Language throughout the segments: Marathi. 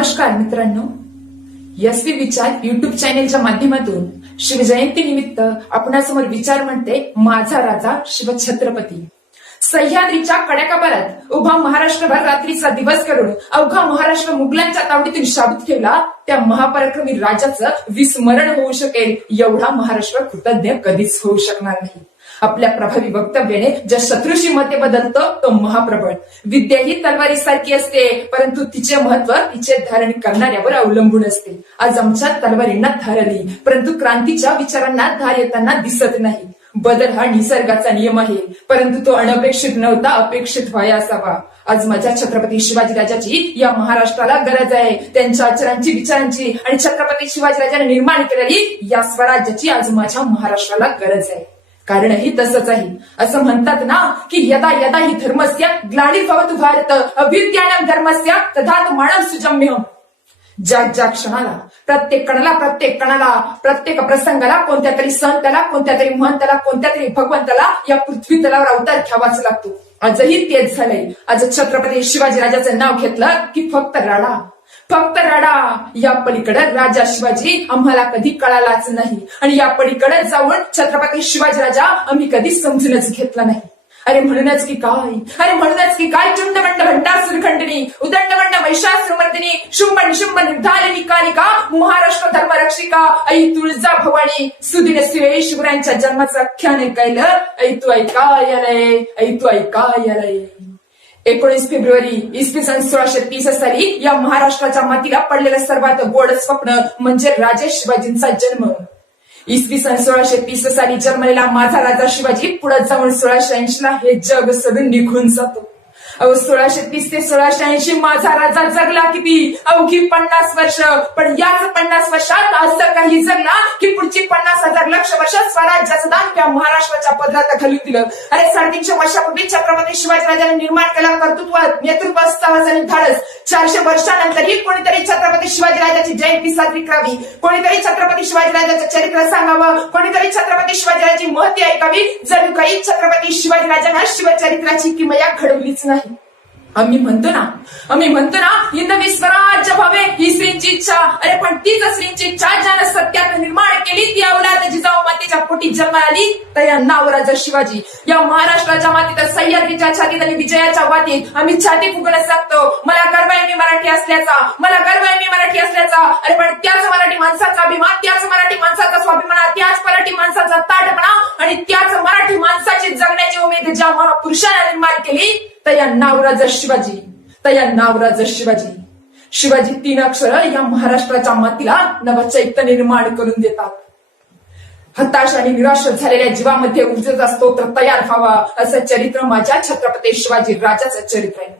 नमस्कार मित्रांनो. यशवी विचार युट्यूब चॅनेलच्या माध्यमातून शिवजयंती निमित्त आपणासमोर विचार म्हणते माझा राजा शिवछत्रपती. सह्याद्रीच्या कड्याकाबारात उभा महाराष्ट्रभर रात्रीचा दिवस करून अवघा महाराष्ट्र मुघलांच्या तावडीतून शाबूत ठेवला त्या महापराक्रमी राजाचं विस्मरण होऊ शकेल एवढा महाराष्ट्र कृतज्ञ कधीच होऊ शकणार नाही. आपल्या प्रभावी वक्तव्याने ज्या शत्रूशी मते बदलतो तो महाप्रबळ. विद्या ही तलवारीसारखी असते परंतु तिचे महत्त्व तिचे धारण करणाऱ्यावर अवलंबून असते. आज आमच्या तलवारींना धारली परंतु क्रांतीच्या विचारांना धार येताना दिसत नाही. बदल हा निसर्गाचा नियम आहे परंतु तो अनपेक्षित नव्हता अपेक्षित व्हाय असावा. आज माझ्या छत्रपती शिवाजी राजाची या महाराष्ट्राला गरज आहे. त्यांच्या आचरांची विचारांची आणि छत्रपती शिवाजी राजाने निर्माण केलेली या स्वराज्याची आज माझ्या महाराष्ट्राला गरज आहे. कारणही तसंच आहे असं म्हणतात ना की यदा यदा ही धर्मस्य ग्लानी भवतु भारत अभ्युद्यानम धर्मस्य तथात मानव सुजम्य ज्या ज्या क्षणाला प्रत्येक कणाला प्रत्येक कणाला प्रत्येक प्रसंगाला कोणत्या तरी संताला कोणत्या तरी महंताला कोणत्या तरी भगवंताला या पृथ्वी तलावर अवतार घ्यावाच लागतो. आजही तेच झालंय. आज छत्रपती शिवाजी राजाचं नाव घेतलं की फक्त राडा. फक्त रडा. या पलीकडे राजा शिवाजी आम्हाला कधी कळालाच नाही. आणि या पलीकडे जाऊन छत्रपती शिवाजी राजा आम्ही कधी समजूनच घेतला नाही. अरे म्हणूनच की काय? अरे म्हणूनच की काय चुंडमंड भंडार सुरखंडनी उदंडमंड महिषासुरमर्दिनी शुंभ निशुंभ निर्धारिणी कालिका महाराष्ट्र धर्मरक्षिका ऐ तुळजा भवानी सुदिन शिवे शिवरायांच्या जन्माचं आख्यान कैलं ऐ तू ऐकायलय ऐ तू ऐकायलय एकोणीस फेब्रुवारी इसवी सन सोळाशे तीस साली या महाराष्ट्राच्या मातीला पडलेलं सर्वात गोड स्वप्न म्हणजे राजे शिवाजींचा जन्म. इसवी सन सोळाशे तीस साली जन्मलेला माझा राजा शिवाजी पुढे जाऊन सोळाशे ऐंशी ला हे जग सोडून निघून जातो. अहो सोळाशे तीस ते सोळाशे ऐंशी माझा राजा जगला किती? अवघी पन्नास वर्ष. पण याच पन्नास वर्षात असं काही जगला की पुढची पन्नास हजार लक्ष वर्ष स्वराज्याचं दान त्या महाराष्ट्राच्या पदरात घालून दिलं अरे साडेतीनशे वर्षापूर्वी छत्रपती शिवाजी राजाने निर्माण केला कर्तृत्व नेतृत्व साहस आणि धाडस. चारशे वर्षानंतरही कोणीतरी छत्रपती शिवाजी राजाची जयंती साजरी करावी. कोणीतरी छत्रपती शिवाजी राजाचं चरित्र सांगावं? कोणीतरी छत्रपती शिवाजी राजाची महती ऐकावी? जणू काही छत्रपती शिवाजी राजांना शिवचरित्राची किमया घडवलीच नाही. आम्ही म्हणतो ना आम्ही म्हणतो ना हिंदवी स्वराज्य व्हावे ही श्रींची इच्छा. अरे पण तीच श्रींची इच्छा ज्यानं सत्यात निर्माण केली ती अवलाद जिजाऊ मातेच्या पोटी जन्माला आली तर या नावराजा शिवाजी या महाराष्ट्राच्या मातीत सह्याद्रीच्या छातीत आणि विजयाच्या वातीत आम्ही छाती फुगणं सांगतो मला गर्व आहे मी मराठी असल्याचा मला गर्व आहे मी मराठी असल्याचा. अरे पण त्याच मराठी माणसाचा अभिमान त्याच मराठी माणसाचा स्वाभिमान त्याच मराठी माणसाचा ताटपणा आणि त्याच मराठी माणसाची जगण्याची उमेद ज्या महापुरुषाने निर्माण केली तर या नावराज शिवाजी तर या नावराज शिवाजी. शिवाजी तीन अक्षर या महाराष्ट्राच्या मातीला नव चैत्य निर्माण करून देतात. हताश आणि निराश झालेल्या जीवामध्ये ऊर्जेचा स्तोत्र तयार व्हावा असं चरित्र माझ्या छत्रपती शिवाजी राजाचं चरित्र आहे.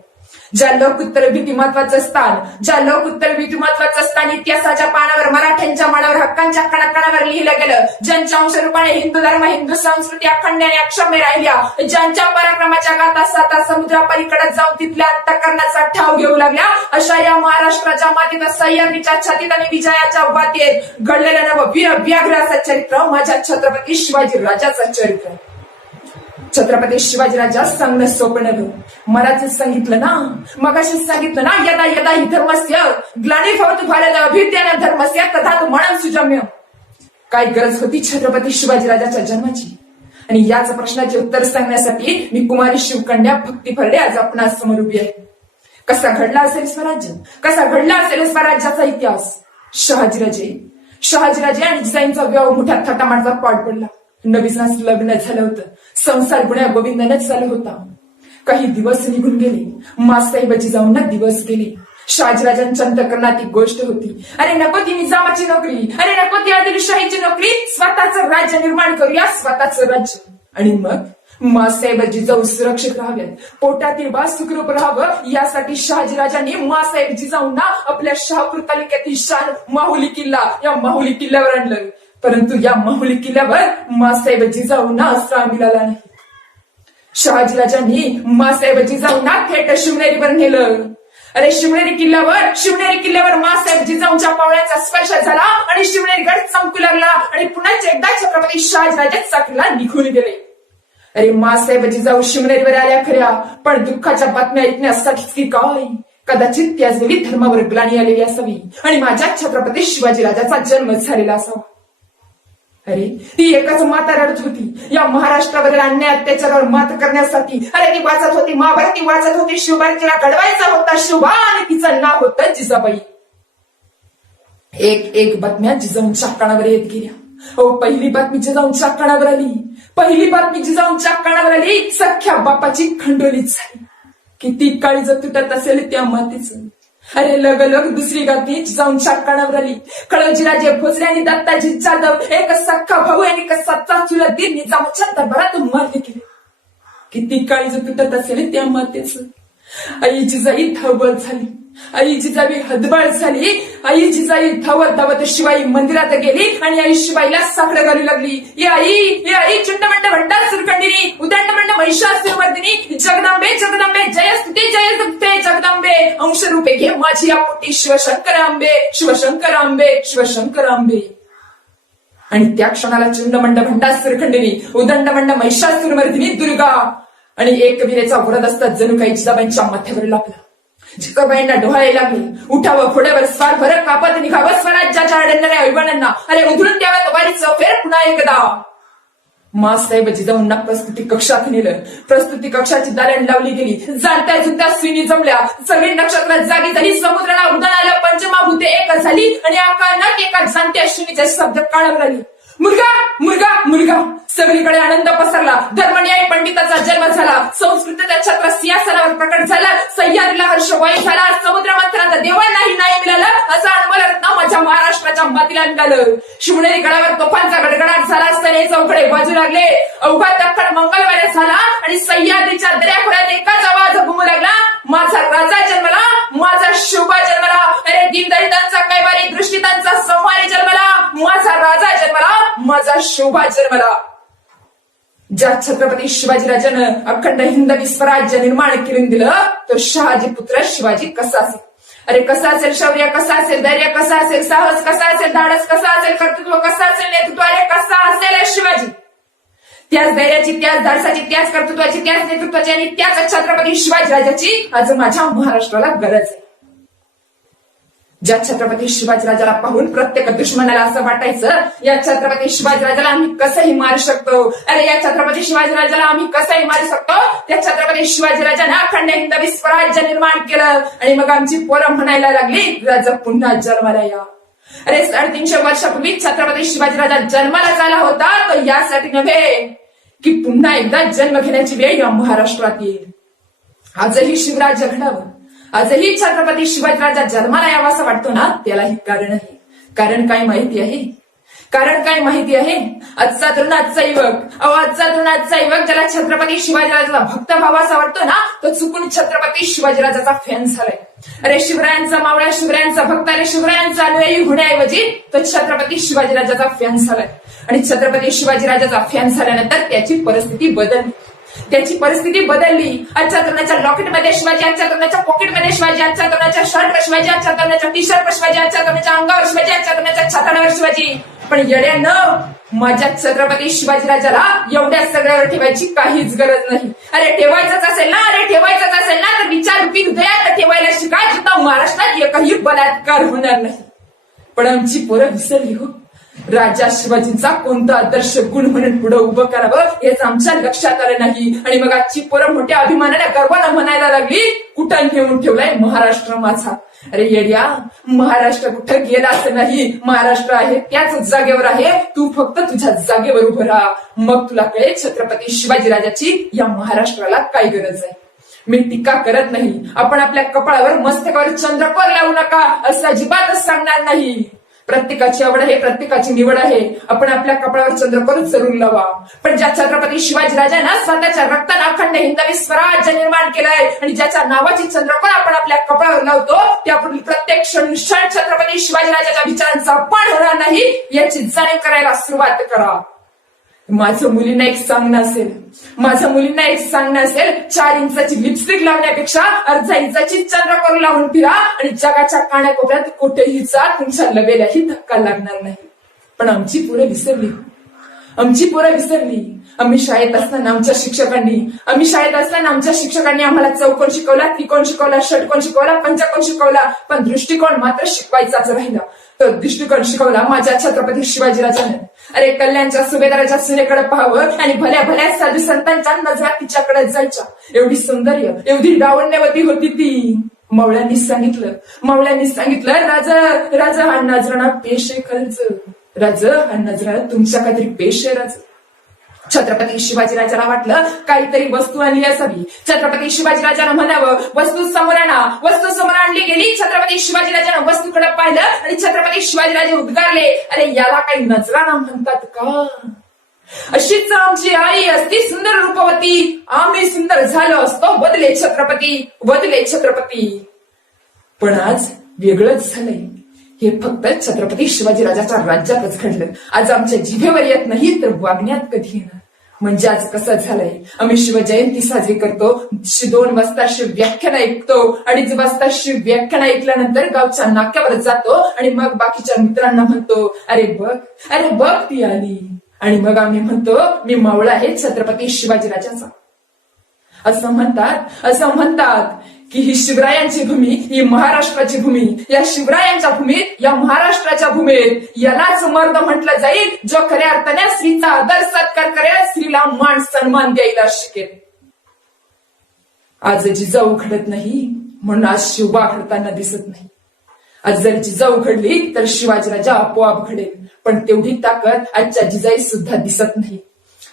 ज्या लोक उत्तर भीती महत्वाचं स्थान ज्या लोक उत्तर भीती महत्वाचं स्थान इतिहासाच्या पानावर मराठ्यांच्या मानावर हक्कांच्या कणाकणावर लिहिलं गेलं. ज्यांच्या अंशरूपाने हिंदू धर्म हिंदू संस्कृती अखंड आणि अक्षम्य राहिल्या ज्यांच्या पराक्रमाच्या गाथा साता समुद्रापलीकडे जाऊन तिथल्या हत्या करण्याचा ठाव घेऊ लागल्या अशा या महाराष्ट्राच्या मातीत सह्याद्रीच्या छातीत आणि विजयाच्या वातीत घडलेल्या नव व्याघ्राचं चरित्र माझ्या छत्रपती शिवाजी राजाचं चरित्र. छत्रपती शिवाजीराजा सांगणं सोपं मराठीत सांगितलं ना मगाशी सांगितलं ना यदा यदा ही धर्मस्य ग्लानी भवतु भारत अभिज्ञान धर्मस्य तथा म्हणून सुजम्य काय गरज होती छत्रपती शिवाजीराजाच्या जन्माची? आणि याच प्रश्नाचे उत्तर सांगण्यासाठी मी कुमारी शिवकन्या भक्ती फरडे आज आपणा समोर उभी आहे. कसा घडला असेल स्वराज्य? कसा घडला असेल स्वराज्याचा इतिहास? शहाजीराजे. शहाजीराजे आणि जिजाईंचा विवाह मोठ्या थाटामाटचा पाठ पडला. नवीनास लग्न झालं होतं. संसार गुण्या गोविंदानच चालू होता. काही दिवस निघून गेले. जाऊन ना दिवस गेले. शहाजीराजांच्या अंतकरणात एक गोष्ट होती. अरे नको ती निजामाची नोकरी. अरे नको ती आदिलशाहीची नोकरी. स्वतःचं राज्य निर्माण करूया स्वतःचं राज्य. आणि मग मासाहेबाजी जाऊ सुरक्षित राहाव्यात. पोटातील बा सुखरूप राहावं. यासाठी शहाजीराजांनी मासाहेब जिजाऊंना आपल्या शहापूर तालुक्यातील शान माहुली किल्ला या माहुली किल्ल्यावर आणलं. परंतु या माहुली किल्ल्यावर मासाहेब जिजाऊंना आश्रय मिळाला नाही. शहाजीराजांनी मासाहेब जिजाऊंना थेट शिवनेरीवर नेलं. अरे शिवनेरी किल्ल्यावर शिवनेरी किल्ल्यावर मासाहेब जिजाऊंच्या पावळ्याचा स्पर्श झाला आणि शिवनेरी गड चमकू लागला आणि पुन्हा एकदा छत्रपती शहाजीराजे चाकरीला निघून गेले. अरे मासाहेब जिजाऊ शिवनेरीवर आल्या खऱ्या पण दुःखाच्या बातम्या ऐकण्यासाठीच की काय? कदाचित त्याच वेळी धर्मावर ग्लानी आलेली असावी आणि माझ्या छत्रपती शिवाजी राजाचा जन्म झालेला असावा. अरे ती एकच माता रडत होती. या महाराष्ट्रावरील अन्याय अत्याचारावर मात करण्यासाठी. अरे ती वाचत होती महाभारती ती वाचत होती शिवबाईला घडवायचा होता. शुभा आणि तिचं नाव होतं जिजाबाई. एक एक बातम्या जिजाऊंच्या कानावर येत गेल्या. हो पहिली बातमी जिजाऊंच्या कानावर आली. पहिली बातमी जिजाऊंच्या कानावर आली. सख्या बापाची खंडोलीच झाली. किती काळी जर तुटत असेल त्या मातीचं. अरे लग लग दुसरी बातमी जिजाऊंच्या कानावर आली कळवजीराजे भोसले आणि दत्ताजी जाधव. एक सख्खा भाऊ आणि चुला सच्चा चुलत दीर निजामाच्या दरबारात मारले गेले. किती काळी जर तुटत असेल त्या मातेचं. आई जिजाई धावबळ झाली. आई जिजाई हदबळ झाली. आई जिजाई धावत धावत शिवाई मंदिरात गेली आणि आई शिवाईला साकडं घालू लागली. ये आई ये आई चुंडमंड भंडार सुरखंडिनी उदंडमंड महिषासुरमर्दिनी जगदंबे जगदंबे जयस्तुते जयस्तुते जगदंबे अंश रूपे घे माझी या पोटी शिवशंकर आंबे शिवशंकर आंबे शिवशंकर आंबे. आणि त्या क्षणाला चुंडमंड भंडासूर खंडिनी उदंडमंड महिषासुरमर्दिनी दुर्गा आणि एक कबीरेचा वरद असतात जणू काही जिजाबाईंच्या माथ्यावर लागला जिजाबाईंना डोहाळे लागले. उठावं फुड्यावर स्वार भरत कापत निघावं स्वराज्याच्या अडणाऱ्या अभिमानांना. अरे उधळून द्याव्यात वारीचं फेर पुन्हा एकदा. मासाहेब जिजाऊंना प्रस्तुती कक्षात नेलं. प्रस्तुती कक्षाची दालन लावली गेली. जाणत्या जुत्या स्विनी जमल्या. सगळी नक्षत्र जागी झाली. समुद्राला उडण आलं पंचमाभूते एक झाली आणि अचानक एका जाणत्या शिनीचे शब्द कानावर आली मुलगा मुलगा मुलगा. सगळीकडे आनंद पसरला. धर्मन्याय पंडिताचा जन्म झाला. संस्कृतीचा छत्र सिंहासनावर प्रकट झाला. सह्याद्रीला हर्षवायू झाला. समुद्र मंथनात देवांनाही नाही मिळालं. असं अनुभव रत्न माझ्या महाराष्ट्राच्या मातीला निघालं शिवनेरी गडावर तोफांचा गडगडाट झाला असताना चौकडे बाजू लागले. अवघा दख्खन मंगलवारे झाला आणि सह्याद्रीच्या दर्याखोऱ्यात एकाच आवाज घुमू लागला. माझा राजा जन्मला माझा शोभा जन्मला. अरे दीनदलितांचा कैवारी दृष्टितांचा संहारी जन्मला. माझा राजा जन्मला. माझा शोभा मला ज्या छत्रपती शिवाजीराजानं अखंड हिंदवी स्वराज्य निर्माण करून दिलं तो शहाजी पुत्र शिवाजी कसा असेल अरे कसा असेल शौर्य कसा असेल धैर्य कसा असेल साहस कसा असेल धाडस कसा असेल कर्तृत्व कसा असेल नेतृत्व अरे कसा असेल शिवाजी. त्याच धैर्याची त्याच धाडसाची त्याच कर्तृत्वाची त्याच नेतृत्वाची आणि त्याच छत्रपती शिवाजीराजाची आज माझ्या महाराष्ट्राला गरज आहे. ज्या छत्रपती शिवाजीराजाला पाहून प्रत्येक दुश्मनाला असं वाटायचं या छत्रपती शिवाजीराजाला आम्ही कसंही मारू शकतो? अरे या छत्रपती शिवाजीराजाला आम्ही कसंही मारू शकतो? त्या छत्रपती शिवाजीराजाने अखंड हिंदवी स्वराज्य निर्माण केलं. आणि मग आमची पोरं म्हणायला लागली राजा पुन्हा जन्माला या. अरे साडेतीनशे वर्षापूर्वी छत्रपती शिवाजीराजा जन्माला झाला होता तो यासाठी नव्हे की पुन्हा एकदा जन्म घेण्याची वेळ या महाराष्ट्रात येईल. आजही शिवराज्य घडावं. आजही छत्रपती शिवाजीराजा जन्माला यावा असं वाटतो ना? त्यालाही कारण आहे. कारण काय माहिती आहे? कारण काय माहिती आहे? आजचा तरुण आजचा युवक अहो आजचा तरुण आजचा युवक ज्याला छत्रपती शिवाजीराजाचा भक्त भावा असा वाटतो ना तो चुकून छत्रपती शिवाजीराजाचा फॅन झालाय. अरे शिवरायांचा मावळा शिवरायांचा भक्त अरे शिवरायांचा अनुयायी होण्याऐवजी तो छत्रपती शिवाजीराजाचा फॅन झालाय. आणि छत्रपती शिवाजीराजाचा फॅन झाल्यानंतर त्याची परिस्थिती बदलली. त्याची परिस्थिती बदलली. आजच्या तरुणाच्या लॉकेटमध्ये शिवाजी आजच्या तरुणाच्या पॉकेटमध्ये शिवाजी आजच्या तरुणाच्या शर्टवर शिवाजी आजच्या तरुणाच्या टी शर्टवर शिवाजी आजच्या तरुणाच्या अंगावर शिवाजी आजच्या तरुणाच्या छाताडावर शिवाजी. पण येड्यानं माझ्या छत्रपती शिवाजीराजाला एवढ्या सगळ्यावर ठेवायची काहीच गरज नाही. अरे ठेवायचंच असेल ना अरे ठेवायचंच असेल ना तर विचार रूपी ठेवायला शिकाय सुद्धा महाराष्ट्रात एकही बलात्कार होणार नाही. पण आमची पोरं विसरली हो. राजा शिवाजींचा कोणता आदर्श गुण म्हणून पुढे उभं करावं हेच आमच्या लक्षात आलं नाही. आणि मग आजची पोरं मोठ्या अभिमानाने गर्वानं म्हणायला लागली कुठं घेऊन ठेवलाय महाराष्ट्र माझा? अरे येड्या महाराष्ट्र कुठं गेला असं नाही. महाराष्ट्र आहे त्याच जागेवर आहे. तू फक्त तुझ्या जागेवर उभं राहा. मग तुला कळेल छत्रपती शिवाजीराजाची या महाराष्ट्राला काय गरज आहे. मी टीका करत नाही. आपण आपल्या कपाळावर मस्तकावर चंद्रकोर लावू नका असं अजिबातच सांगणार नाही. प्रत्येकाची आवड आहे प्रत्येकाची निवड आहे. आपण आपल्या कपाळावर चंद्रकोर चरून लावा. पण ज्या छत्रपती शिवाजीराजांना स्वतःच्या रक्तानं अखंड हिंदवी स्वराज्य निर्माण केलंय आणि ज्याच्या नावाची चंद्रकोर आपण आपल्या कपाळावर लावतो त्यापुढील प्रत्येक क्षण क्षण छत्रपती शिवाजीराजाच्या विचारांचा अपमान होणार नाही याची जाणीव करायला सुरुवात करा. माझं मुलींना एक सांगणं असेल. माझ्या मुलींना एक सांगणं असेल. चार इंचाची लिपस्टिक लावण्यापेक्षा अर्धा इंचाची चंद्रकोर लावून फिरा आणि जगाच्या कानाकोपऱ्यात कुठेही जा तुमच्या लवेलाही धक्का लागणार नाही. पण आमची पुढे विसरली. आमची पोरं विसरली. आम्ही शाळेत असताना आमच्या शिक्षकांनी आम्ही शाळेत असताना आमच्या शिक्षकांनी आम्हाला चौकोन शिकवला त्रिकोण शिकवला षटकोन शिकवला पंचकोन शिकवला पण दृष्टिकोन मात्र शिकवायचाच राहिला. तो दृष्टिकोन शिकवला माझ्या छत्रपती शिवाजीराजाने. अरे कल्याणच्या सुभेदाराच्या सुनेकडे पाहावं आणि भल्या भल्या साधू संतांच्या नजरा तिच्याकडे जायच्या. एवढी सौंदर्य एवढी डावण्यवती होती ती. मवळ्यांनी सांगितलं मवळ्यांनी सांगितलं राजा राजा हा नजराणा पेशे खर्च राज आणि नजरा तुमच्या काहीतरी पेशे राज. छत्रपती शिवाजीराजाला वाटलं काहीतरी वस्तू आणली असावी. छत्रपती शिवाजीराजानं म्हणावं वस्तू समोर आणा. वस्तू समोर आणली गेली छत्रपती शिवाजीराजानं वस्तूकडे पाहिलं आणि छत्रपती शिवाजीराजे उद्गारले अरे याला काही नजराणा म्हणतात का? अशीच आमची आई असती सुंदर रूपवती. आम्ही सुंदर झालो असतो बदले छत्रपती बदले छत्रपती. पण आज वेगळंच झालंय. हे फक्त छत्रपती शिवाजीराजाच्या राज्यातच घडलं आज आमच्या जिभेवर येत नाही तर वागण्यात कधी येणार म्हणजे आज कसं झालंय? आम्ही शिवजयंती साजरी करतो. शि- दोन वाजता शिव व्याख्यान ऐकतो. अडीच वाजता शिव व्याख्यान ऐकल्यानंतर गावच्या नाक्यावर जातो आणि मग बाकीच्या मित्रांना म्हणतो अरे बघ अरे बघ ती आली. आणि मग आम्ही म्हणतो मी मावळा आहे छत्रपती शिवाजीराजाचा असं म्हणतात असं म्हणतात. की ही शिवरायांची भूमी ही महाराष्ट्राची भूमी. या शिवरायांच्या भूमीत या महाराष्ट्राच्या भूमीत यालाच मर्द म्हटलं जाईल जो खऱ्या अर्थाने स्त्रीचा आदर सत्कार करेल स्त्रीला मान सन्मान द्यायला शिकेल आज जिजाऊ घडत नाही म्हणून आज शिवबा घडताना दिसत नाही. आज जर जिजाऊ घडली तर शिवाजीराजा आपोआप घडेल पण तेवढी ताकद आजच्या जिजाई सुद्धा दिसत नाही.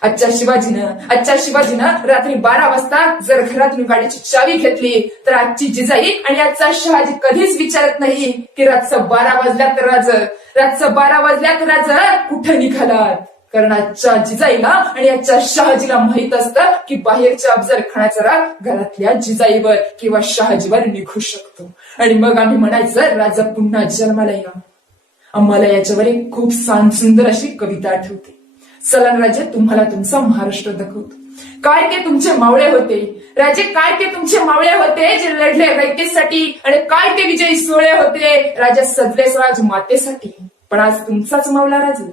आजच्या शिवाजीनं आजच्या शिवाजीनं रात्री बारा वाजता जर घरातून गाडीची चावी घेतली तर आजची जिजाई आणि आजचा शहाजी कधीच विचारत नाही की रातचं बारा वाजल्यात राज रातचं बारा वाजल्यात राज कुठं निघालात? कारण आजच्या जिजाईला आणि आजच्या शहाजीला माहीत असतं की बाहेरच्या अफजल खानाचा राग घरातल्या जिजाईवर किंवा शहाजीवर निघू शकतो. आणि मग आम्ही म्हणायचं राजा पुन्हा जन्माला या आम्हाला याच्यावर एक खूप सान सुंदर अशी कविता आठवते. सलन राजे तुम्हाला तुमचा महाराष्ट्र दाखवतो. काय ते तुमचे मावळे होते? राजे काय ते तुमचे मावळे होते जे लढले रयतेसाठी? आणि काय ते विजयी सोहळे होते? राजा सजले स्वराज मातेसाठी. पण आज तुमचाच मावळा राजा.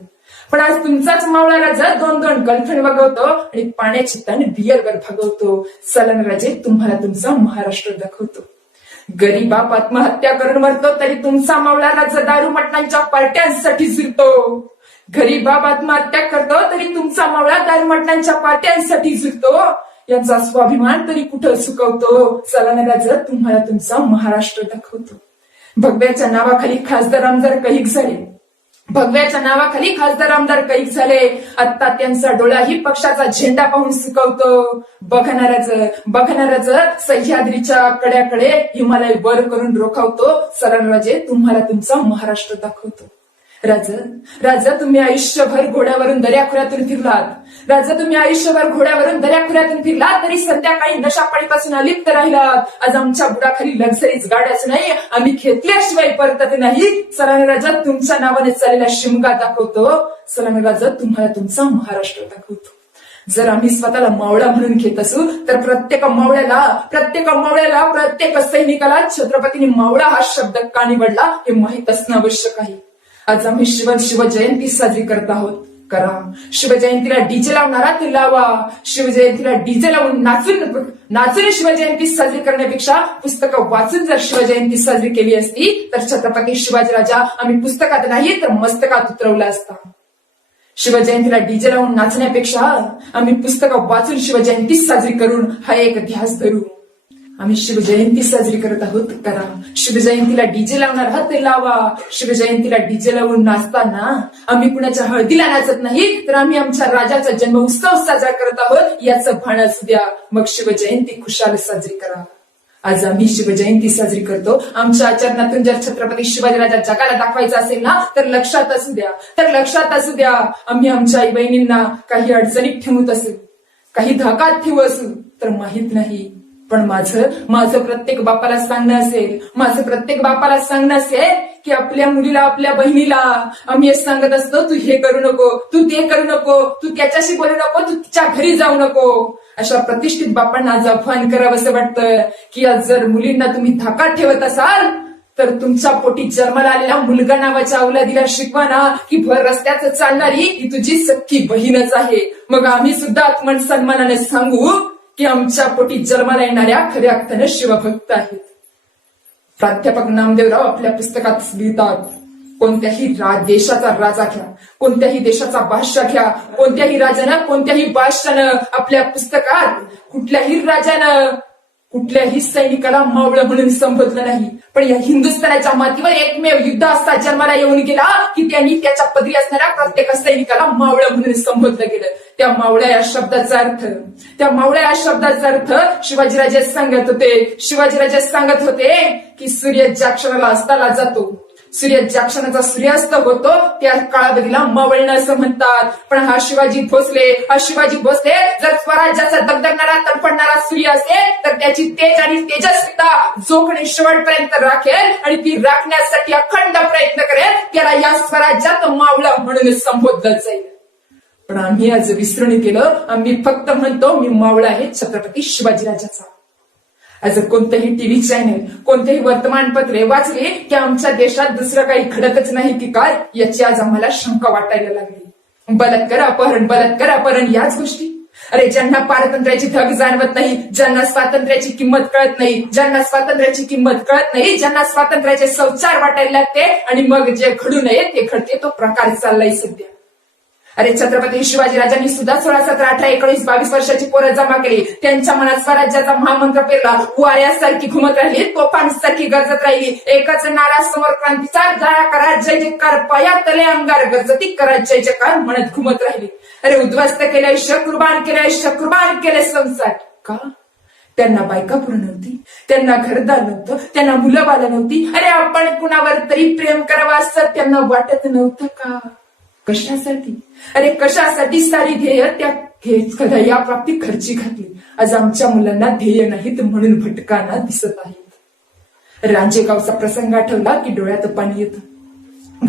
पण आज तुमचाच मावळा राजा दोन दोन गर्लफ्रेंड वगवतो आणि पाण्याची तण बियरवर भागवतो. सलन राजे तुम्हाला तुमचा महाराष्ट्र दाखवतो. गरीबाप आत्महत्या करून मरतो तरी तुमचा मावळा राजा दारू मटणांच्या पार्ट्यांसाठी झिरतो. गरीबाब आत्महत्या करतो तरी तुमचा मावळा दारू मटणांच्या झुकतो यांचा स्वाभिमान तरी कुठं सुकवतो? चला राजा तुम्हाला तुमचा महाराष्ट्र दाखवतो. भगव्याच्या नावाखाली खासदार आमदार कैक झाले. भगव्याच्या नावाखाली खासदार आमदार कैक झाले. आता त्यांचा डोळाही पक्षाचा झेंडा पाहून सुकवतो. बघणाऱ्याच बघणाऱ्याच सह्याद्रीच्या कड्याकडे हिमालय वर करून रोखावतो. सरणराजे तुम्हाला तुमचा महाराष्ट्र दाखवतो. राज राजा तुम्ही आयुष्यभर घोड्यावरून दर्याखोऱ्यातून फिरलात. राजा तुम्ही आयुष्यभर घोड्यावरून दर्याखोऱ्यातून फिरलात तरी संध्याकाळी नशापाळीपासून अलिप्त राहिलात. आज आमच्या बुडाखाली लक्झरीज गाड्याच नाही आम्ही घेतल्याशिवाय परतत नाही. सलाने राजा तुमच्या नावाने चाललेला शिमगा दाखवतो. सलाने राजा तुम्हाला तुमचा महाराष्ट्र दाखवतो. जर आम्ही स्वतःला मावळा म्हणून घेत असू तर प्रत्येक मावळ्याला प्रत्येक मावळ्याला प्रत्येक सैनिकाला छत्रपतीने मावळा हा शब्द का निवडला हे माहीत असणं आवश्यक आहे. आज आम्ही शिव शिवजयंती साजरी करत आहोत. करा. शिवजयंतीला डीजे लावणारा ते लावा. शिवजयंतीला डीजे लावून नाचून नाचून शिवजयंती साजरी करण्यापेक्षा पुस्तकं वाचून जर शिवजयंती साजरी केली असती तर छत्रपती शिवाजीराजा आम्ही पुस्तकात नाही तर मस्तकात उतरवला असता. शिवजयंतीला डीजे लावून नाचण्यापेक्षा आम्ही पुस्तकं वाचून शिवजयंती साजरी करून हा एक ध्यास धरू. आम्ही शिवजयंती साजरी करत आहोत. करा शिवजयंतीला डीजे लावणार आहात ते लावा. शिवजयंतीला डीजे लावून नाचताना आम्ही कुणाच्या हळदीला नाचत नाही तर आम्ही आमच्या राजाचा जन्म उत्सव साजरा करत आहोत. याचं भान असू द्या. मग शिवजयंती खुशाल साजरी करा. आज आम्ही शिवजयंती साजरी करतो. आमच्या आचरणातून जर छत्रपती शिवाजीराजा जगाला दाखवायचा असेल ना तर लक्षात असू द्या. तर लक्षात असू द्या. आम्ही आमच्या आई बहिणींना काही अडचणीत ठेवत असू काही धाकात ठेवू असू तर माहीत नाही. पण माझं माझं प्रत्येक बापाला सांगणं असेल माझं प्रत्येक बापाला सांगणं असेल की आपल्या मुलीला आपल्या बहिणीला आम्ही सांगत असतो तू हे करू नको तू ते करू नको तू त्याच्याशी बोलू नको तू तिच्या घरी जाऊ नको. अशा प्रतिष्ठित बापांना आज आव्हान करावं असं वाटतं की आज जर मुलींना तुम्ही धाकात ठेवत असाल तर तुमच्या पोटी जन्माला आलेल्या मुलगा नावाच्या अवलादीला शिकवा ना की भर रस्त्याच चालणारी ही तुझी सख्खी बहीणच आहे. मग आम्ही सुद्धा आत्मन सन्मानाने सांगू की आमच्या पोटी जन्माला येणाऱ्या खऱ्या अर्थाने शिवभक्त आहेत. प्राध्यापक नामदेवराव आपल्या पुस्तकात लिहितात कोणत्याही रा- देशाचा राजा घ्या कोणत्याही देशाचा बादशाह घ्या कोणत्याही राजानं कोणत्याही बादशानं आपल्या पुस्तकात कुठल्याही राजानं कुठल्याही सैनिकाला मावळं म्हणून संबोधलं नाही. पण या हिंदुस्थानाच्या मातीवर एकमेव युद्ध असता जन्माला येऊन गेला की त्यांनी त्याच्या पदरी असणाऱ्या प्रत्येक सैनिकाला मावळं म्हणून संबोधलं गेलं. त्या मावळ्या या शब्दाचा अर्थ त्या मावळ्या या शब्दाचा अर्थ शिवाजीराजे सांगत होते. शिवाजीराजे सांगत होते की सूर्य ज्या क्षणाला अस्ताला जातो सूर्य ज्या क्षणाचा सूर्यास्त होतो त्या काळावधीला मावळणं असं म्हणतात. पण हा शिवाजी भोसले हा शिवाजी भोसले जर स्वराज्याचा दगदगणारा तडफडणारा सूर्य असेल तर त्याची तेज आणि तेजस्विता जोखणे शेवटपर्यंत राखेल आणि ती राखण्यासाठी अखंड प्रयत्न करेल. त्याला या स्वराज्यात मावळा म्हणून संबोधलं जाईल. पण आम्ही आज विसरण केलं आम्ही फक्त म्हणतो मी मावळा आहे छत्रपती शिवाजीराजाचा आज कोणतंही टीव्ही चॅनेल कोणतेही वर्तमानपत्रे वाचले की आमच्या देशात दुसरं काही घडतच नाही की काय याची आज आम्हाला शंका वाटायला लागली. बलात्कार अपहरण बलात्कार अपहरण याच गोष्टी. अरे ज्यांना पारतंत्र्याची धग जाणवत नाही ज्यांना स्वातंत्र्याची किंमत कळत नाही ज्यांना स्वातंत्र्याची किंमत कळत नाही ज्यांना स्वातंत्र्याचे संचार वाटायला लागते आणि मग जे घडू नये ते घडते तो प्रकार चाललाय सध्या. अरे छत्रपती शिवाजीराजांनी सुद्धा सोळा सतरा अठरा एकोणीस बावीस वर्षाची पोरं जमा केली. त्यांच्या मनात स्वराज्याचा महामंत्र पेरला. वाऱ्यासारखी घुमत राहिली तोफांसारखी गरजत राहिली. एकच नारा समोर क्रांतीचा जाळा करा जय जयकार पाया तले अंगार गरजती करा जय जयकार म्हणत घुमत राहिली. अरे उद्ध्वस्त केले आयुष्य कुर्बान केले आयुष्य कुर्बान केले संसार. का? त्यांना बायका पूर्ण नव्हती. त्यांना घरदार नव्हतं. त्यांना मुलं बाला नव्हती. अरे आपण कुणावर तरी प्रेम करावा असं त्यांना वाटत नव्हतं का? कशासाठी? अरे कशासाठी सारी ध्येय त्या कदा या प्राप्ती खर्ची घातली. आज आमच्या मुलांना ध्येय नाहीत म्हणून भटकांना दिसत आहेत. रांजेगावचा प्रसंग आठवला की डोळ्यात पाणी येत.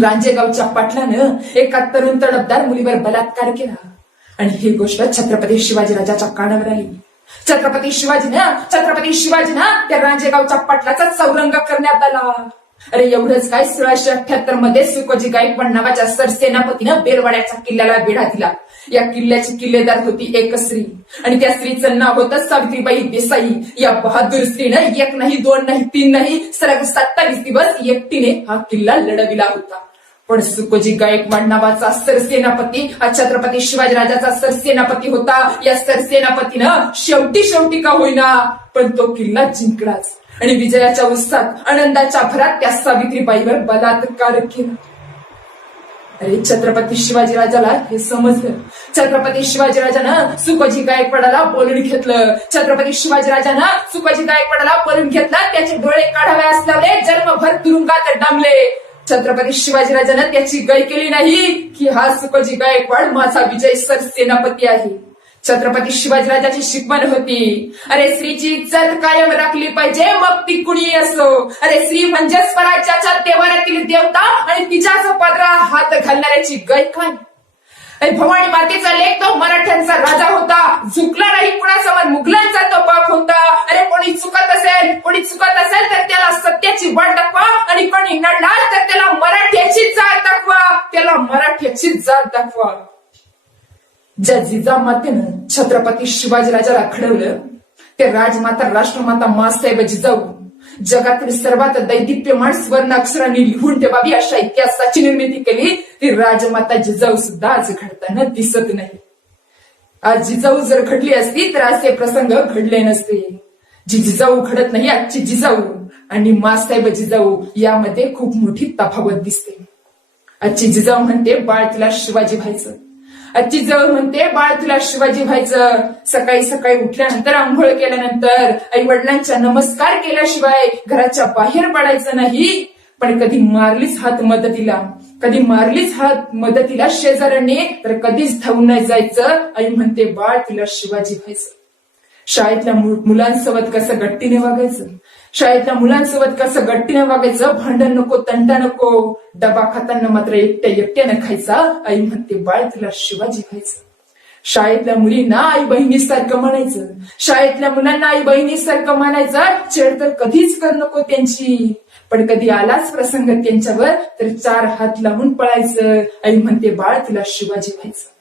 रांजेगावच्या पाटलानं एका तरुण तडपदार मुलीवर बलात्कार केला. आणि ही गोष्ट छत्रपती शिवाजीराजाच्या कानावर आली. छत्रपती शिवाजीनं छत्रपती शिवाजीनं त्या रांजेगावच्या पाटलाचा चौरंग करण्यात आला. अरे एवढंच काय सोळाशे अठ्याहत्तरमध्ये सुकोजी गायकवाड नावाच्या सरसेनापतीनं बेरवाड्याच्या किल्ल्याला वेढा दिला. या किल्ल्याची किल्लेदार होती एक स्त्री. आणि त्या स्त्रीचं नाव होतं सावित्रीबाई देसाई. या बहादूर स्त्रीनं एक नाही दोन नाही तीन नाही सलग सत्तावीस दिवस एकटीने हा किल्ला लढविला होता. पण सुकोजी गायकवाड नावाचा सरसेनापती हा छत्रपती शिवाजीराजाचा सरसेनापती होता. या सरसेनापतीनं शेवटी शेवटी का होईना पण तो किल्ला जिंकलाच. आणि विजयाच्या उत्साहात आनंदाच्या भरात त्या सावित्रीबाईवर बलात्कार केला. अरे छत्रपती शिवाजीराजाला हे समजलं. छत्रपती शिवाजीराजानं सुखजी गायकवाडाला बोलून घेतलं. छत्रपती शिवाजीराजानं सुखजी गायकवाडाला बोलून घेतलं. त्याचे डोळे काढावे असल्याने जन्मभर तुरुंगात डांबले. छत्रपती शिवाजीराजानं त्याची गय केली नाही की हा सुखजी गायकवाड माझा विजय सर सेनापती आहे. छत्रपती शिवाजीराजाची शिकवण होती. अरे स्त्रीची इज्जत कायम राखली पाहिजे मग ती कुणी असो? अरे स्त्री म्हणजे स्वराज्याच्या देवाऱ्यातील देवता आणि तिच्याच पदरा हात घालणाऱ्याची गय भवानी मातेचा लेख तो मराठ्यांचा राजा होता. झुकला नाही कुणासमोर मुघलांचा तो बाप होता. अरे कोणी चुकत असेल कोणी चुकत असेल तर त्याला सत्याची वाट दाखवा. आणि कोणी नडला तर त्याला मराठ्याची जात दाखवा. त्याला मराठ्याची जात दाखवा. ज्या जिजामातेनं छत्रपती शिवाजीराजाला खडवलं ते राजमाता राष्ट्रमाता मासाहेब जिजाऊ जगातील सर्वात दैदिप्यमान स्वर्ण अक्षरांनी लिहून ठेवावी अशा इतिहासाची निर्मिती केली ती राजमाता जिजाऊ सुद्धा आज घडताना दिसत नाही. आज जिजाऊ जर घडली असती तर असे प्रसंग घडले नसते. जी जिजाऊ घडत नाही आजची जिजाऊ आणि मासाहेब जिजाऊ यामध्ये खूप मोठी तफावत दिसते. आजची जिजाऊ म्हणते बाळ तिला शिवाजी व्हायचं. आजची जवळ म्हणते बाळ तुला शिवाजी व्हायचं. सकाळी सकाळी उठल्यानंतर आंघोळ केल्यानंतर आई वडिलांच्या नमस्कार केल्याशिवाय घराच्या बाहेर पडायचं नाही. पण कधी मारलीच हात मदतीला कधी मारलीच हात मदतीला शेजाऱ्यांनी तर कधीच धावून नाही जायचं. आई म्हणते बाळ तुला शिवाजी व्हायचं. शाळेतल्या मुलांसोबत कसं गट्टीने वागायचं? शाळेतल्या मुलांसोबत कसं गट्टीने वागायचं भांडण नको तंटा नको डबा खाताना मात्र एकट्या एकट्यानं खायचा. आई म्हणते बाळ तुला शिवाजी खायचं शाळेतल्या मुलींना आई बहिणीसारखं म्हणायचं. शाळेतल्या मुलांना आई बहिणीसारखं म्हणायचं छेड तर कधीच कर नको त्यांची. पण कधी आलाच प्रसंग त्यांच्यावर तर चार हात लावून पळायचं. आई म्हणते बाळ तुला शिवाजी व्हायचं.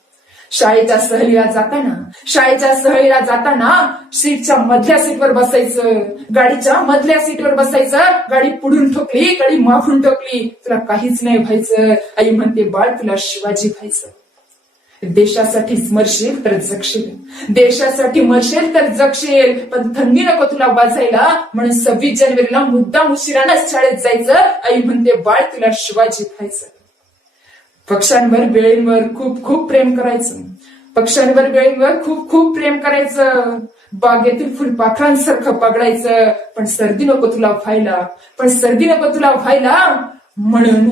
शाळेच्या सहलीला जाताना शाळेच्या सहलीला जाताना सीटच्या मधल्या सीटवर बसायचं गाडीच्या मधल्या सीटवर बसायचं गाडी पुढून ठोकली गाडी मागून ठोकली. तुला काहीच नाही व्हायचं. आई म्हणते बाळ तुला शिवाजी व्हायचं. देशासाठी मरशील तर जगशील. देशासाठी मरशील तर जगशील. पण थंडी नको तुला वाजायला. म्हणून सव्वीस जानेवारीला मुद्दाम उशिरानच शाळेत जायचं. आई म्हणते बाळ तुला शिवाजी व्हायचं. पक्ष्यांवर वेळेंवर खूप खूप प्रेम करायचं. पक्ष्यांवर वेळेंवर खूप खूप प्रेम करायचं. बागेतील फुलपाखरांसारखं पगडायचं पण सर्दी नको तुला व्हायला. पण सर्दी नको तुला व्हायला. म्हणून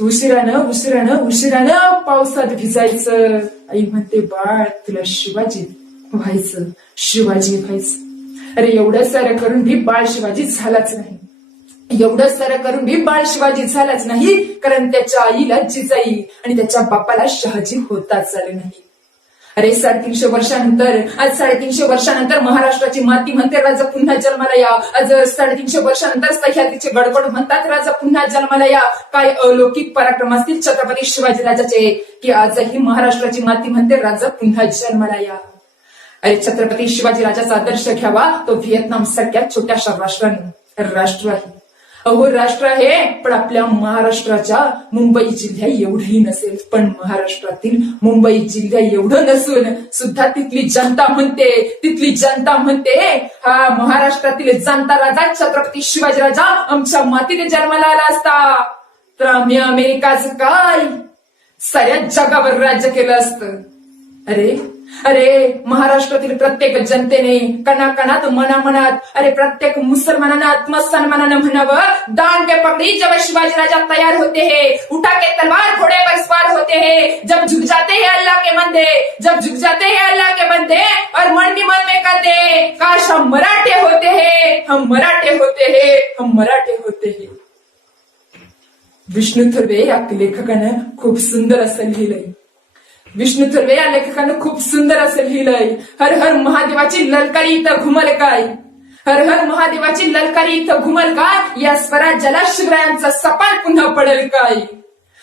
उशिरानं उशिरानं उशिरानं पावसात भिजायचं. आई म्हणते बाळ तुला शिवाजी व्हायचं. शिवाजी व्हायचं. अरे एवढं सारं करून भी बाळ शिवाजी झालाच नाही. एवढं सारं करून मी बाळ शिवाजी झालाच नाही कारण त्याच्या आईला जिजाई आणि त्याच्या बापाला शहाजी होताच आले नाही. अरे साडेतीनशे वर्षानंतर आज साडेतीनशे वर्षानंतर महाराष्ट्राची माती म्हणते राजा पुन्हा जन्माला या. आज साडेतीनशे वर्षानंतर सह्याद्रीचे गडबड म्हणतात राजा पुन्हा जन्माला या. काय अलौकिक पराक्रम असतील छत्रपती शिवाजी राजाचे की आजही महाराष्ट्राची माती म्हणते राजा पुन्हा जन्माला या. अरे छत्रपती शिवाजी राजाचा आदर्श घ्यावा तो व्हिएतनाम सारख्या छोट्याशा राष्ट्राने राष्ट्र आहे अहो राष्ट्र आहे पण आपल्या महाराष्ट्राच्या मुंबई जिल्ह्या एवढंही नसेल. पण महाराष्ट्रातील मुंबई जिल्ह्या एवढं नसून सुद्धा तिथली जनता म्हणते तिथली जनता म्हणते हा महाराष्ट्रातील जनता राजा छत्रपती शिवाजी राजा आमच्या मातीने जन्माला आला असता. तर आम्ही अमेरिकाचं काय? साऱ्या जगावर राज्य केलं असतं. अरे अरे महाराष्ट्रातील प्रत्येक जनतेने कणाकणात, मनामनात, अरे, प्रत्येक मुसलमानानं आत्मसन्मानानं म्हणावं दान के पकड़ी जब शिवाजी राजा तयार होते हैं उठा के तलवार घोड़े पर सवार होते हैं, जब झुक जाते हैं अल्लाह के बंदे, जब झुक जाते हैं अल्लाह के बंदे, और मन भी मन में कहते काश हम मराठे होते हैं, हम मराठे होते हैं, हम मराठे होते हैं। विष्णू थुर्वे या लेखकानं खूप सुंदर असं लिहिलंय. विष्णू थर्वे या लेखकानं खूप सुंदर असं लिहिलंय. हर हर महादेवाची ललकारी इथं घुमल काय? हर हर महादेवाची ललकारी इथं घुमल काय? या स्वराज्याला शिवरायांचा सपाट पुन्हा पडेल काय?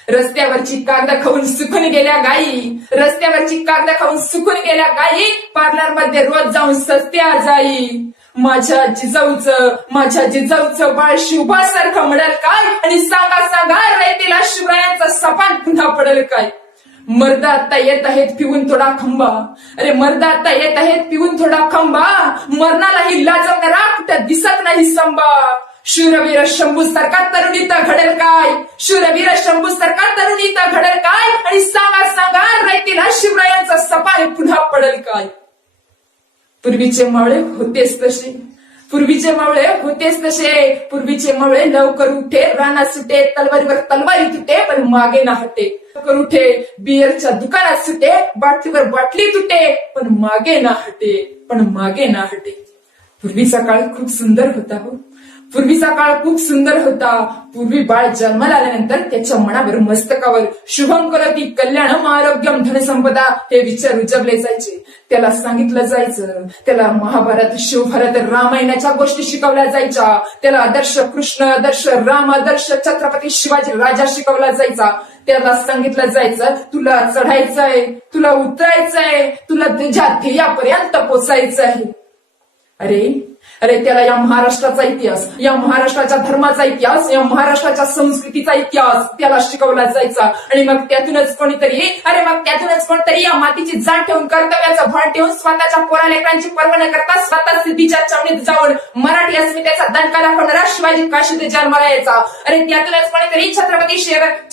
रस्त्यावरची कागद खाऊन सुकून गेल्या गायी रस्त्यावरची कागद खाऊन सुकून गेल्या गायी पार्लरमध्ये रोज जाऊन सस्त्या जाई. माझ्या जिजाऊच माझ्या जिजाऊचं बाळ शिवबासारखं म्हणाल काय? आणि सांगा सांगा रयतेला शिवरायांचा सपान पुन्हा पडेल काय? मर्द आता येत आहेत पिऊन थोडा खंबा. अरे मर्द आता येत आहेत पिऊन थोडा खंबा. मरणालाही लाजवणारा कुठं दिसत नाही संबा. शूरवीर शंभू सारखा तरुणीत घडेल काय? शूरवीर शंभू सारखा तरुणीत घडेल काय? आणि सांगा सांगा रयतीला शिवरायांचा सपाय पुन्हा पडेल काय? पूर्वीचे मावळे होतेच तसे. पूर्वीचे मावळे होतेच तसे. पूर्वीचे मावळे लवकर उठे राणा सुटे तलवारीवर तलवारी तुटे पण मागे ना हटे लवकर उठे बियरच्या दुकानात सुटे बाटलीवर बाटली तुटे. पण मागे ना हटे पण मागे ना हटे. पूर्वीचा काळ खूप सुंदर होता हो. पूर्वीचा काळ खूप सुंदर होता. पूर्वी बाळ जन्माला आल्यानंतर त्याच्या मनावर मस्तकावर शुभम करती कल्याणम आरोग्यम धनसंपदा हे विचार उजवले जायचे. त्याला सांगितलं जायचं. त्याला महाभारत शिवभारत रामायणाच्या गोष्टी शिकवल्या जायच्या. त्याला आदर्श कृष्ण आदर्श राम आदर्श छत्रपती शिवाजी राजा शिकवला जायचा. त्याला सांगितलं जायचं तुला चढायचंय तुला उतरायचंय तुला तुझ्या ध्येयापर्यंत पोचायचं आहे अरे अरे त्याला या महाराष्ट्राचा इतिहास या महाराष्ट्राच्या धर्माचा इतिहास या महाराष्ट्राच्या संस्कृतीचा इतिहास त्याला शिकवला जायचा. आणि मग त्यातूनच कोणीतरी अरे मग त्यातूनच कोणतरी या मातीची जाण ठेवून कर्तव्याचं भान ठेवून स्वतःच्या पोरालेकरांची पर्व न करता स्वतः सिद्धीच्या चवणीत जाऊन मराठी अस्मितेचा दणका दाखवणारा शिवाजी काशीत जन्माला यायचा. अरे त्यातूनच कोणीतरी छत्रपती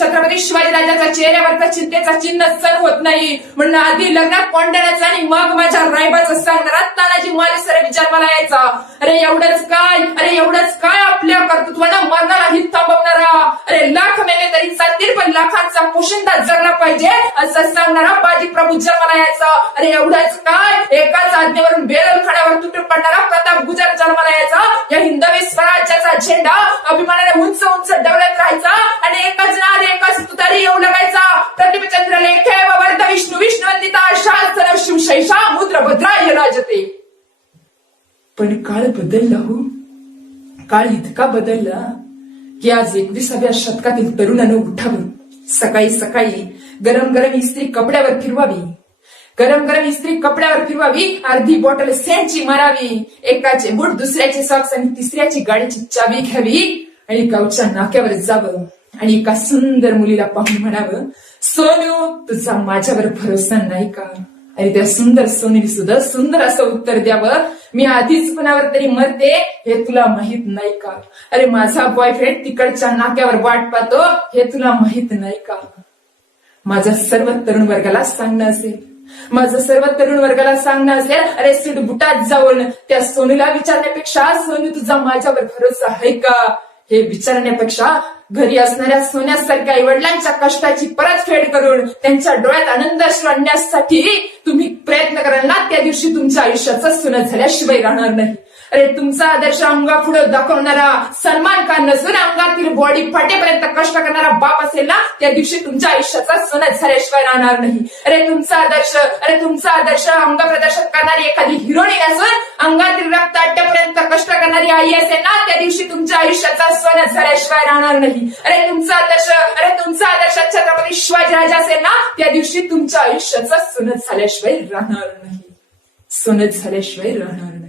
छत्रपती शिवाजी राजाच्या चेहऱ्यावरचा चिंतेचा चिन्ह सण होत नाही. म्हणून आधी लग्नात कोंडण्याचं आणि मग माझ्या रायबाचं सांगणारा तानाजी मालेसर जन्माला यायचा. अरे एवढंच काय? अरे एवढंच काय आपल्या कर्तृत्वानं मरणालाही थांबवणारा? अरे लाख मेले तरी चालतील पण लाखांचा पोशिंदा जगला पाहिजे असं सांगणारा बाजी प्रभू जन्माला यायचा अरे एवढंच काय? एकाच आज्ञेवरून बेरल खाण्यावर तुटून पडणारा प्रताप गुजर जन्माला यायचा या हिंदवी स्वराज्याचा झेंडा अभिमानाने उंच उंच डवलत राहायचा आणि एकच नार एकच तुतारी येऊ लागायचा. प्रतिभचंद्र लेखे वर्ध विष्णू विष्णुवंदिता शास्त्र शिवशैषा मुद्रभद्रा राजते पण काळ बदलला हो. काळ इतका बदलला की आज एकविसाव्या शतकातील तरुणानं उठावं सकाळी सकाळी गरम गरम इस्त्री कपड्यावर फिरवावी. गरम गरम इस्त्री कपड्यावर फिरवावी अर्धी बॉटल सेंटची मारावी एकाचे बूट दुसऱ्याचे सॉक्स आणि तिसऱ्याची गाडीची चावी घ्यावी आणि गावच्या नाक्यावर जावं आणि एका सुंदर मुलीला पाहून म्हणावं सोनू तुझा माझ्यावर भरोसा नाही का? आणि त्या सुंदर सोनीने सुद्धा सुंदर असं उत्तर द्यावं मी आधीच कुणावर तरी मरते हे तुला माहीत नाही का? अरे माझा बॉयफ्रेंड तिकडच्या नाक्यावर वाट पाहतो हे तुला माहीत नाही का? माझ्या सर्व तरुण वर्गाला सांगणं असेल. माझं सर्व तरुण वर्गाला सांगणं असेल अरे सीट बुटात जाऊन त्या सोनूला विचारण्यापेक्षा सोनू तुझा माझ्यावर भरोसा आहे का? हे विचारण्यापेक्षा घरी असणाऱ्या सोन्यासारख्या आई वडिलांच्या कष्टाची परतफेड करून त्यांच्या डोळ्यात आनंद आणण्यासाठी तुम्ही प्रयत्न कराल ना त्या दिवशी तुमच्या आयुष्याचं सुन झाल्याशिवाय राहणार नाही. अरे तुमचा आदर्श अंगा पुढे दाखवणारा सलमान खान नसून अंगातील बॉडी फाटेपर्यंत कष्ट करणारा बाप असेल ना त्या दिवशी तुमच्या आयुष्याचा सोनं झाल्याशिवाय राहणार नाही. अरे तुमचा आदर्श अरे तुमचा आदर्श अंग प्रदर्शन करणारी एखादी हिरोणी असून अंगातील रक्त आट्यापर्यंत कष्ट करणारी आई असेल ना त्या दिवशी तुमच्या आयुष्याचा सोनं झाल्याशिवाय राहणार नाही. अरे तुमचा आदर्श अरे तुमचा आदर्श छत्रपती शिवाजीराज असेल ना त्या दिवशी तुमच्या आयुष्याचा सणच झाल्याशिवाय राहणार नाही. सणच झाल्याशिवाय राहणार नाही.